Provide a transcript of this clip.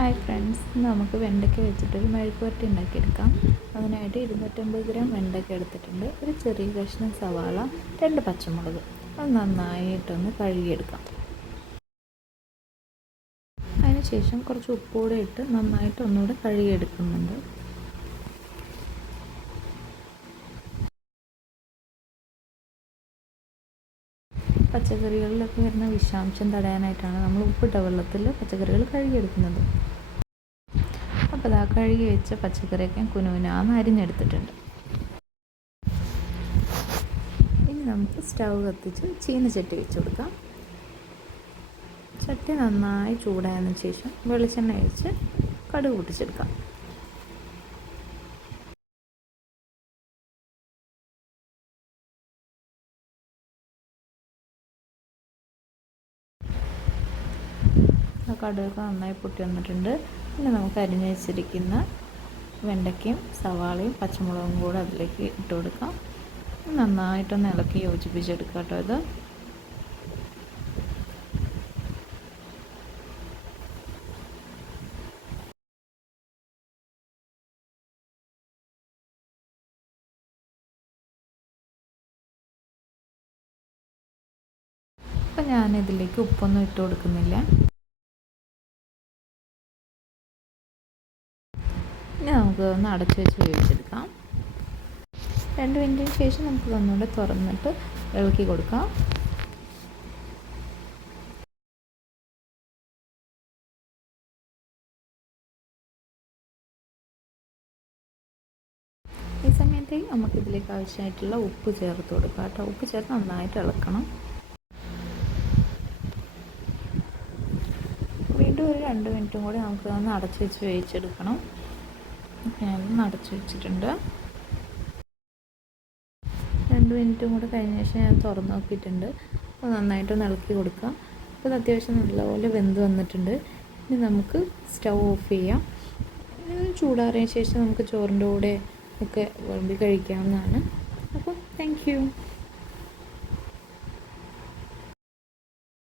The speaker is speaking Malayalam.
ഹായ് ഫ്രണ്ട്സ്, ഇന്ന് നമുക്ക് വെണ്ടയ്ക്ക വെച്ചിട്ടൊരു മെഴുക്ക് പുരട്ടി ഉണ്ടാക്കിയെടുക്കാം. അതിനായിട്ട് 250 ഗ്രാം വെണ്ടയ്ക്ക എടുത്തിട്ടുണ്ട്, ഒരു ചെറിയ കഷ്ണം സവാള, 2 പച്ചമുളക്. അത് നന്നായിട്ടൊന്ന് കഴുകിയെടുക്കാം. അതിനുശേഷം കുറച്ച് ഉപ്പുകൂടെ ഇട്ട് നന്നായിട്ട് ഒന്നുകൂടെ കഴുകിയെടുക്കുന്നുണ്ട്. പച്ചക്കറികളിലൊക്കെ വരുന്ന വിഷാംശം തടയാനായിട്ടാണ് നമ്മൾ ഉപ്പിട്ട വെള്ളത്തിൽ പച്ചക്കറികൾ കഴുകിയെടുക്കുന്നത്. അപ്പോൾ ഇതാ കഴുകി വെച്ച പച്ചക്കറിയൊക്കെ കുനുകുനാന്ന് അരിഞ്ഞെടുത്തിട്ടുണ്ട്. ഇനി നമുക്ക് സ്റ്റൗ കത്തിച്ച് ചീനച്ചട്ടി വെച്ച് കൊടുക്കാം. ചട്ടി നന്നായി ചൂടായതിനു ശേഷം വെളിച്ചെണ്ണ ഒഴിച്ച് കടുക് പൊട്ടിച്ചെടുക്കാം. കടുകൊക്കെ നന്നായി പൊട്ടി വന്നിട്ടുണ്ട്. പിന്നെ നമുക്ക് അരിഞ്ഞ് വെച്ചിരിക്കുന്ന വെണ്ടയ്ക്കയും സവാളയും പച്ചമുളകും കൂടെ അതിലേക്ക് ഇട്ട് കൊടുക്കാം. നന്നായിട്ടൊന്ന് ഇളക്കി യോജിപ്പിച്ചെടുക്കാം കേട്ടോ. ഇത് അപ്പം ഞാനിതിലേക്ക് ഉപ്പൊന്നും ഇട്ട് കൊടുക്കുന്നില്ല. ഇനി നമുക്ക് ഒന്ന് അടച്ചു വെച്ച് വേവിച്ചെടുക്കാം. 2 മിനിറ്റിന് ശേഷം നമുക്ക് ഒന്നുകൂടെ തുറന്നിട്ട് ഇളക്കി കൊടുക്കാം. ഈ സമയത്ത് നമുക്കിതിലേക്ക് ആവശ്യമായിട്ടുള്ള ഉപ്പ് ചേർത്ത് കൊടുക്കാം കേട്ടോ. ഉപ്പ് ചേർത്ത് നന്നായിട്ട് ഇളക്കണം. വീണ്ടും ഒരു 2 മിനിറ്റും കൂടി നമുക്ക് ഒന്ന് അടച്ചു വെച്ച് വേവിച്ചെടുക്കണം. ഞാനൊന്ന് അടച്ചു വെച്ചിട്ടുണ്ട്. 2 മിനിറ്റും കൂടെ കഴിഞ്ഞ ശേഷം ഞാൻ തുറന്ന് നോക്കിയിട്ടുണ്ട്. അപ്പോൾ നന്നായിട്ടൊന്ന് ഇളക്കി കൊടുക്കാം. അപ്പോൾ ഇത് അത്യാവശ്യം നല്ലപോലെ വെന്ത് വന്നിട്ടുണ്ട്. ഇനി നമുക്ക് സ്റ്റൗ ഓഫ് ചെയ്യാം. ചൂടാറിയ ശേഷം നമുക്ക് ചോറിൻ്റെ കൂടെ ഒക്കെ വിളമ്പി കഴിക്കാവുന്നതാണ്. അപ്പോൾ താങ്ക് യു.